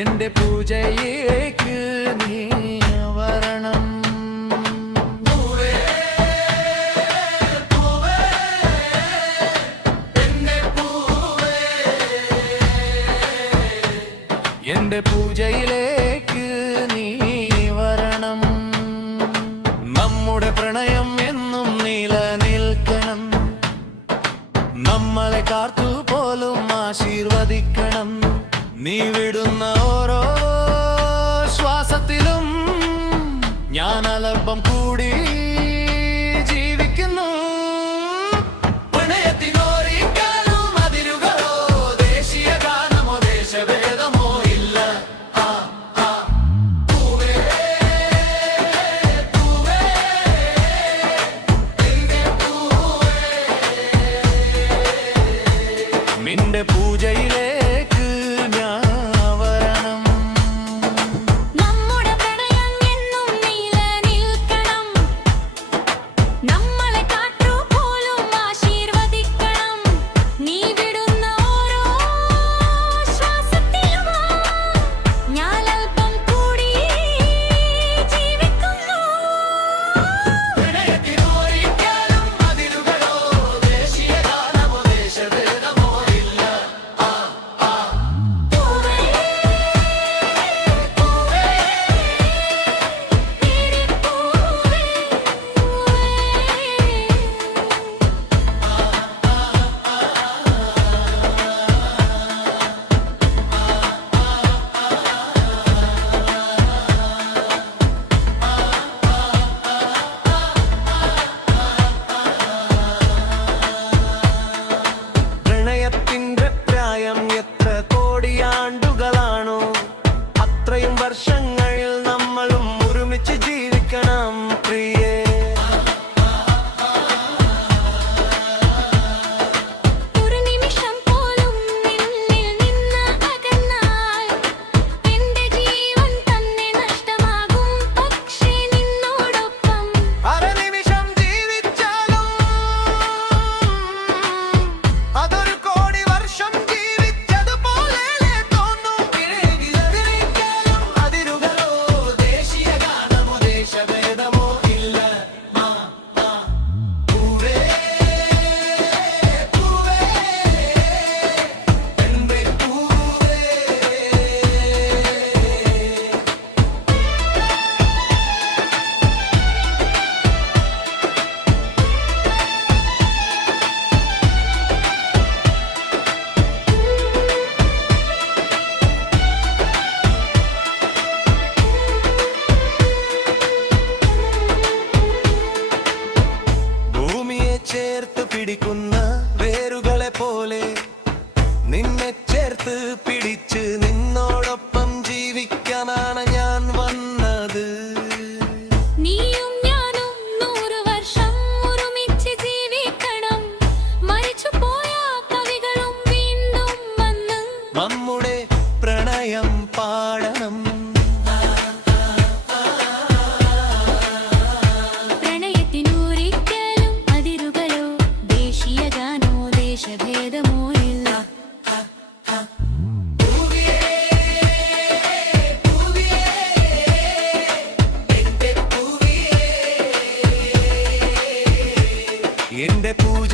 എന്റെ പൂജയിലേക്ക് നീ വരണം. എന്റെ പൂജയിലേക്ക് നീ വരണം. നമ്മുടെ പ്രണയം എന്നും നിലനിൽക്കണം. നമ്മളെ കാത്തു പോലും ആശീർവദിക്കണം. നീ വിടുന്ന ഓരോ ശ്വാസത്തിലും ഞാൻ അല്പം കൂടി ജീവിക്കുന്നു. പ്രണയത്തിനൊരിക്കലും അതിരുകളോ ദേശീയ ഗാനമോ ദേശഭേദമോ ഇല്ല. പൂവേ പൂവേ എന്റെ പൂവേ, നിന്റെ പൂജയിലെ വർഷങ്ങളിൽ നമ്മളും ഒരുമിച്ച് ജീവിക്കണം പ്രിയേ. ഒരു നിമിഷം പോലും നിന്നിൽ നിന്ന് അകന്നാൽ എന്റെ ജീവൻ തന്നെ നഷ്ടമാകും. പക്ഷേ നിന്നോടൊപ്പം അരനിമിഷം ജീവിച്ചാലും അതൊരു കോടി വർഷം ജീവിച്ചതുപോലെ തോന്നും. ചേർത്ത് പിടിക്കുന്ന വേരുകളെ പോലെ നിന്നെ ചേർത്ത് പിടിച്ച് നിന്നോടൊപ്പം ജീവിക്കാനാണ് ഞാൻ വന്നത്. നീയും ഞാനും 100 വർഷം ഒരുമിച്ച് ജീവിക്കണം. മരിച്ചുപോയ കവികളും വീണ്ടും വന്ന് നമ്മുടെ പ്രണയം പാടണം. ദേശഭേദമോ ഇല്ല. എന്റെ പൂജ